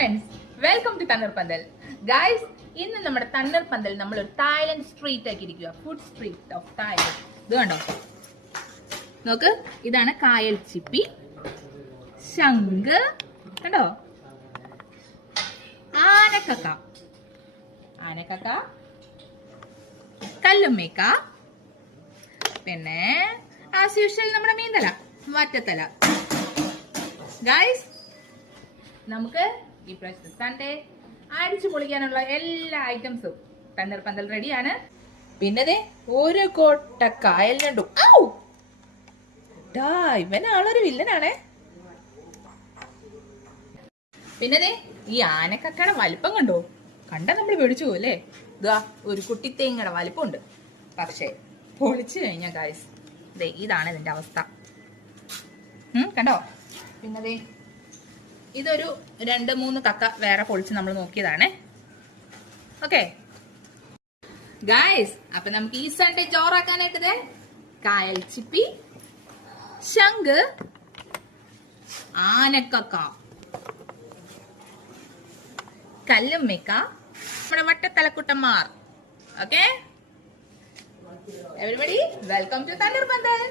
Friends, welcome to Thanneerpanthal. Guys, ഇന്ന് നമ്മുടെ തണ്ണീർപ്പന്തൽ നമ്മൾ ഒരു തായ്ലൻഡ് സ്ട്രീറ്റ് ആക്കി ഇരിക്കുക. Food street of Thailand. ഇത് കണ്ടോ, നോക്ക്, ഇതാണ് കായൽ ചിപ്പി, ശംഖ് കണ്ടോ, ആനക്കക്ക, കല്ലുമ്മേക്ക, പിന്നെ ആസ് യൂഷ്വൽ നമ്മുടെ മീൻതല, വറ്റത്തല. ഗൈസ്, നമുക്ക് ഈ പ്രാവശ്യത്തെ സൺഡേ അടിച്ചു പൊളിക്കാനുള്ള എല്ലാ ഐറ്റംസും തണ്ണീർപ്പന്തൽ റെഡിയാണ്. പിന്നെ ഒരു കൊട്ട കായൽ ഞണ്ടും. ഇവനാളൊരു വില്ലനാണേ. പിന്നെ ഈ ആനക്കക്കയുടെ വലിപ്പം കണ്ടോ, കണ്ടാ നമ്മൾ പേടിച്ചു പോലേ. ഇതാ ഒരു കുട്ടിത്തേങ്ങയുടെ വലിപ്പമുണ്ട്. പക്ഷേ പൊളിച്ചു കഴിഞ്ഞ ഗൈസ്, ഇതാണ് ഇതിന്റെ അവസ്ഥ. കണ്ടോ. പിന്നെ ഇതൊരു 2-3 കക്ക വേറെ പൊളിച്ച് നമ്മൾ നോക്കിയതാണ്. ഓക്കെ ഗൈസ്, അപ്പൊ നമുക്ക് ഈ സൺഡേ ചോറാക്കാനായിട്ട് കായൽ ചിപ്പി, ശംഖ്, ആനക്കക്ക, കല്ലുമ്മേക്ക, നമ്മുടെ വട്ടത്തലക്കുട്ടന്മാർ. Okay everybody, welcome to തണ്ണീർപ്പന്തൽ.